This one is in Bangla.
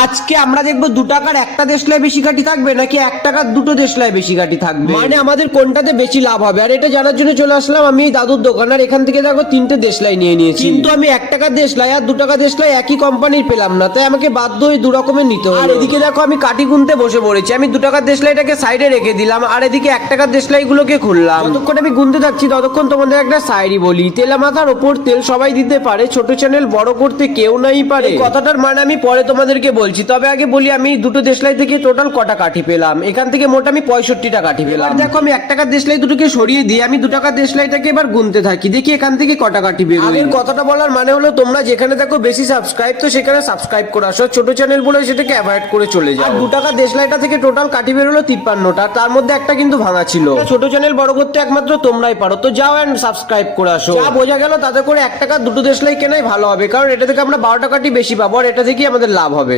আজকে আমরা দেখবো 2 টাকার একটা দেশলাই বেশি কাঠি থাকবে নাকি 1 টাকার দুটো দেশলাই বেশি কাঠি থাকবে, মানে আমাদের কোনটাতে বেশি লাভ হবে। আর এটা জানার জন্য চলে আসলাম আমি এই দাদুর দোকান। আর এখান থেকে দেখো 3টে দেশলাই নিয়ে নিয়েছি, কিন্তু আমি 1 টাকার দেশলাই আর 2 টাকার দেশলাই একই কোম্পানির পেলাম না, তাই আমাকে বাধ্য হয়ে 2 রকমের নিতে হলো। আর এদিকে দেখো আমি কাঠি গুনতে বসে পড়েছি। আমি 2 টাকার দেশলাইটাকে সাইডে রেখে দিলাম আর এদিকে 1 টাকার দেশলাই গুলোকে খুললাম। যতক্ষণ আমি গুনতে থাকছি ততক্ষণ তোমাদের একটা শায়রি বলি, তেলা মাথার ওপর তেল সবাই দিতে পারে, ছোট চ্যানেল বড় করতে কেউ নাই পারে। কথাটার মানে আমি পরে তোমাদেরকে বলছি, তবে আগে বলি আমি দুটো দেশলাই থেকে টোটাল কটা কাঠি পেলাম। এখান থেকে মোট আমি 65টা কাঠি পেলাম। দেখো আমি 1 টাকার দেশলাই দুটোকে সরিয়ে দিয়ে আমি 2 টাকার দেশলাইটাকে এবার গুনতে থাকি, দেখি এখান থেকে কটা কাঠি বেরোয়। আগের কথাটা বলার মানে হলো তোমরা যেখানে দেখো বেশি সাবস্ক্রাইব তো সেখানে সাবস্ক্রাইব করে আসো, ছোট চ্যানেল বলে সেটাকে অ্যাভয়েড করে চলে যাও। আর 2 টাকার দেশলাইটা থেকে টোটাল কাঠি বেরোলো 53টা, তার মধ্যে একটা কিন্তু ভাঙা ছিল। ছোট চ্যানেল বড় করতে একমাত্র তোমরাই পারো, তো যাও এন্ড সাবস্ক্রাইব করে আসো। যা বোঝা গেল তাতে করে 1 টাকার দুটো দেশলাই কেনাই ভালো হবে, কারণ এটা থেকে আমরা 12 টাকাটি বেশি পাবো আর এটা থেকেই আমাদের লাভ হবে।